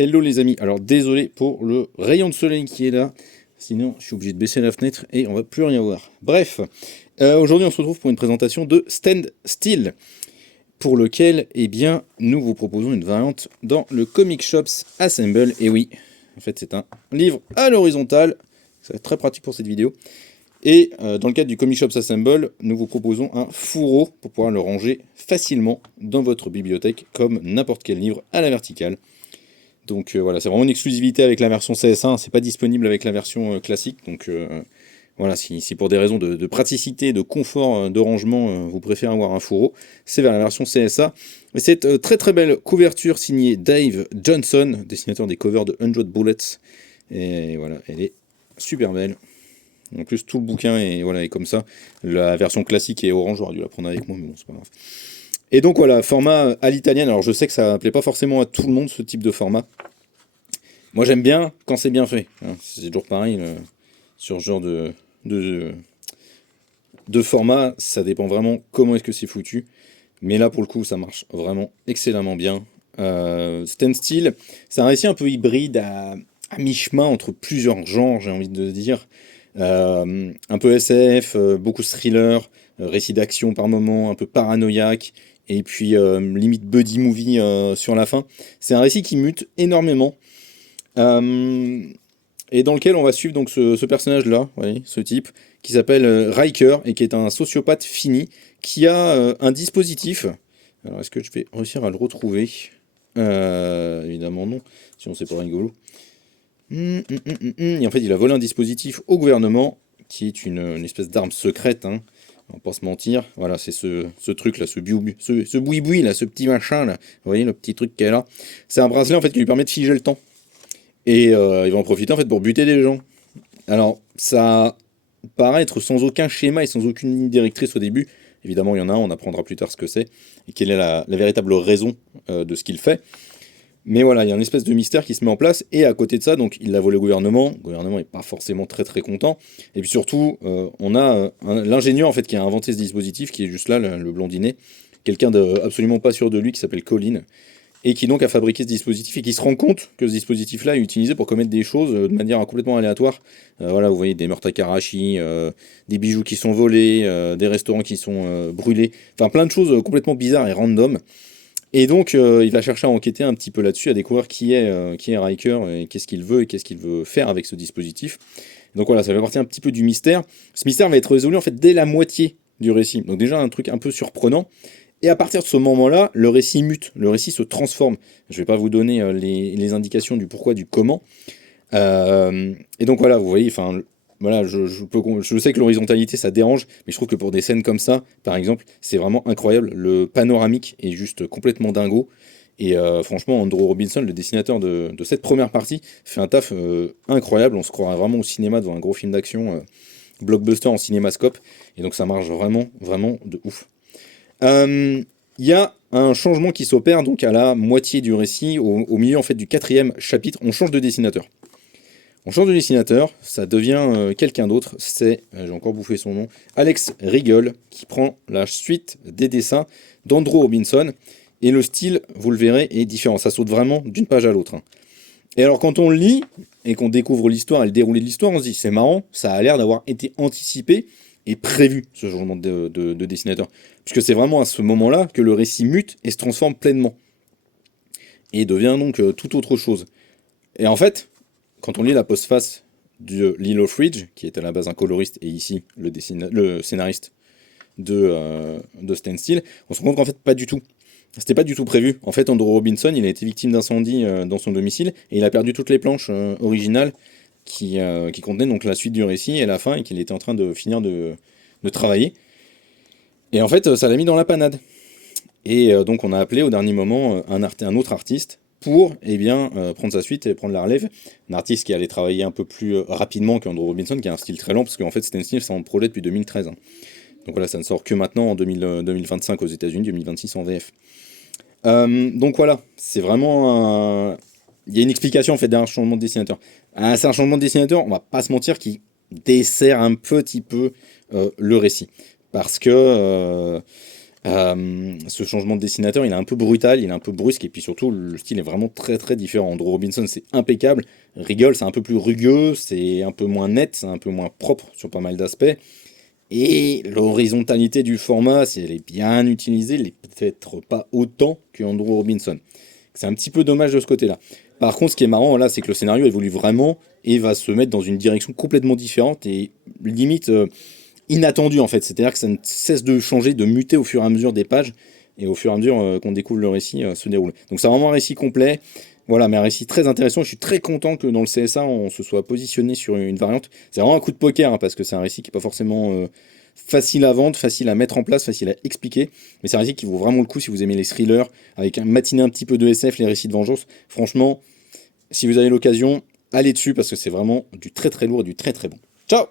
Hello les amis, alors désolé pour le rayon de soleil qui est là, sinon je suis obligé de baisser la fenêtre et on va plus rien voir. Bref, aujourd'hui on se retrouve pour une présentation de Stand Still, pour lequel eh bien, nous vous proposons une variante dans le Comic Shops Assemble, et oui, en fait c'est un livre à l'horizontale, ça va être très pratique pour cette vidéo. Et dans le cadre du Comic Shops Assemble, nous vous proposons un fourreau pour pouvoir le ranger facilement dans votre bibliothèque comme n'importe quel livre à la verticale. Donc voilà, c'est vraiment une exclusivité avec la version CS1, c'est pas disponible avec la version classique. Donc voilà, si pour des raisons de praticité, de confort, de rangement, vous préférez avoir un fourreau, c'est vers la version CSA. Et cette très très belle couverture signée Dave Johnson, dessinateur des covers de 100 Bullets. Et voilà, elle est super belle. En plus, tout le bouquin est, voilà, est comme ça. La version classique est orange, j'aurais dû la prendre avec moi, mais bon, c'est pas grave. Et donc voilà, format à l'italienne. Alors je sais que ça ne plaît pas forcément à tout le monde ce type de format. Moi j'aime bien quand c'est bien fait. Hein. C'est toujours pareil sur ce genre de, de format. Ça dépend vraiment comment est-ce que c'est foutu. Mais là pour le coup ça marche vraiment excellemment bien. Stand Still, c'est un récit un peu hybride à mi-chemin entre plusieurs genres, j'ai envie de dire. Un peu SF, beaucoup de thriller, récit d'action par moment, un peu paranoïaque, et puis limite buddy movie sur la fin. C'est un récit qui mute énormément, euh, et dans lequel on va suivre donc ce personnage-là, vous voyez, ce type, qui s'appelle Riker, et qui est un sociopathe fini, qui a un dispositif. Alors est-ce que je vais réussir à le retrouver? Évidemment non, sinon c'est pas rigolo. Et en fait, il a volé un dispositif au gouvernement, qui est une espèce d'arme secrète, hein. On va pas se mentir. Voilà, c'est ce truc-là, ce boui-boui, là, ce petit machin, là. Vous voyez, le petit truc qu'elle a. C'est un bracelet, en fait, qui lui permet de figer le temps. Et il va en profiter, en fait, pour buter des gens. Alors, ça paraît être sans aucun schéma et sans aucune ligne directrice au début. Évidemment, il y en a un, on apprendra plus tard ce que c'est, et quelle est la véritable raison de ce qu'il fait. Mais voilà, il y a une espèce de mystère qui se met en place, et à côté de ça, donc il l'a volé au gouvernement. Le gouvernement n'est pas forcément très très content. Et puis surtout, on a l'ingénieur en fait qui a inventé ce dispositif, qui est juste là, le blondinet, quelqu'un de absolument pas sûr de lui, qui s'appelle Colin, et qui donc a fabriqué ce dispositif, et qui se rend compte que ce dispositif-là est utilisé pour commettre des choses de manière complètement aléatoire. Voilà, vous voyez des meurtres à Karachi, des bijoux qui sont volés, des restaurants qui sont brûlés, enfin plein de choses complètement bizarres et random. Et donc, il va chercher à enquêter un petit peu là-dessus, à découvrir qui est Riker, et qu'est-ce qu'il veut, et qu'est-ce qu'il veut faire avec ce dispositif. Donc voilà, ça fait partie un petit peu du mystère. Ce mystère va être résolu en fait dès la moitié du récit. Donc déjà un truc un peu surprenant. Et à partir de ce moment-là, le récit mute, le récit se transforme. Je ne vais pas vous donner les indications du pourquoi, du comment. Et donc voilà, vous voyez, enfin, voilà, je sais que l'horizontalité ça dérange, mais je trouve que pour des scènes comme ça, par exemple, c'est vraiment incroyable. Le panoramique est juste complètement dingo. Et franchement, Andrew Robinson, le dessinateur de cette première partie, fait un taf incroyable. On se croirait vraiment au cinéma devant un gros film d'action, blockbuster en cinémascope. Et donc ça marche vraiment, vraiment de ouf. Il y a un changement qui s'opère donc à la moitié du récit, au milieu en fait du quatrième chapitre. On change de dessinateur. On change de dessinateur, ça devient quelqu'un d'autre, c'est, j'ai encore bouffé son nom, Alex Riegel, qui prend la suite des dessins d'Andrew Robinson, et le style, vous le verrez, est différent, ça saute vraiment d'une page à l'autre. Hein. Et alors quand on le lit, et qu'on découvre l'histoire et le déroulé de l'histoire, on se dit, c'est marrant, ça a l'air d'avoir été anticipé et prévu, ce changement de dessinateur. Puisque c'est vraiment à ce moment-là que le récit mute et se transforme pleinement. Et devient donc tout autre chose. Et en fait, quand on lit la postface de Lilo Fridge, qui est à la base un coloriste et ici le scénariste de Stand Still, on se rend compte qu'en fait pas du tout. C'était pas du tout prévu. En fait, Andrew Robinson, il a été victime d'incendie dans son domicile et il a perdu toutes les planches originales qui contenaient donc la suite du récit et la fin et qu'il était en train de finir de travailler. Et en fait, ça l'a mis dans la panade. Et donc on a appelé au dernier moment un autre artiste pour eh bien, prendre sa suite et prendre la relève. Un artiste qui allait travailler un peu plus rapidement qu'Andrew Robinson, qui a un style très lent, parce qu'en fait Stand Still c'est en projet depuis 2013. Hein. Donc voilà, ça ne sort que maintenant en 2025 aux États-Unis, 2026 en VF. Donc voilà, c'est vraiment il y a une explication en fait derrière un changement de dessinateur. C'est un changement de dessinateur, on va pas se mentir, qui dessert un petit peu le récit. Parce que Ce changement de dessinateur, il est un peu brutal, il est un peu brusque, et puis surtout, le style est vraiment très très différent. Andrew Robinson, c'est impeccable. Rigol, c'est un peu plus rugueux, c'est un peu moins net, c'est un peu moins propre sur pas mal d'aspects. Et l'horizontalité du format, si elle est bien utilisée, elle est peut-être pas autant que Andrew Robinson. C'est un petit peu dommage de ce côté-là. Par contre, ce qui est marrant là, c'est que le scénario évolue vraiment et va se mettre dans une direction complètement différente et limite inattendu en fait. C'est-à-dire que ça ne cesse de changer, de muter au fur et à mesure des pages et au fur et à mesure qu'on découvre le récit se déroule. Donc c'est vraiment un récit complet. Voilà, mais un récit très intéressant. Je suis très content que dans le CSA on se soit positionné sur une variante. C'est vraiment un coup de poker hein, parce que c'est un récit qui n'est pas forcément facile à vendre, facile à mettre en place, facile à expliquer. Mais c'est un récit qui vaut vraiment le coup si vous aimez les thrillers, avec un matiné un petit peu de SF, les récits de vengeance. Franchement, si vous avez l'occasion, allez dessus parce que c'est vraiment du très très lourd et du très très bon. Ciao!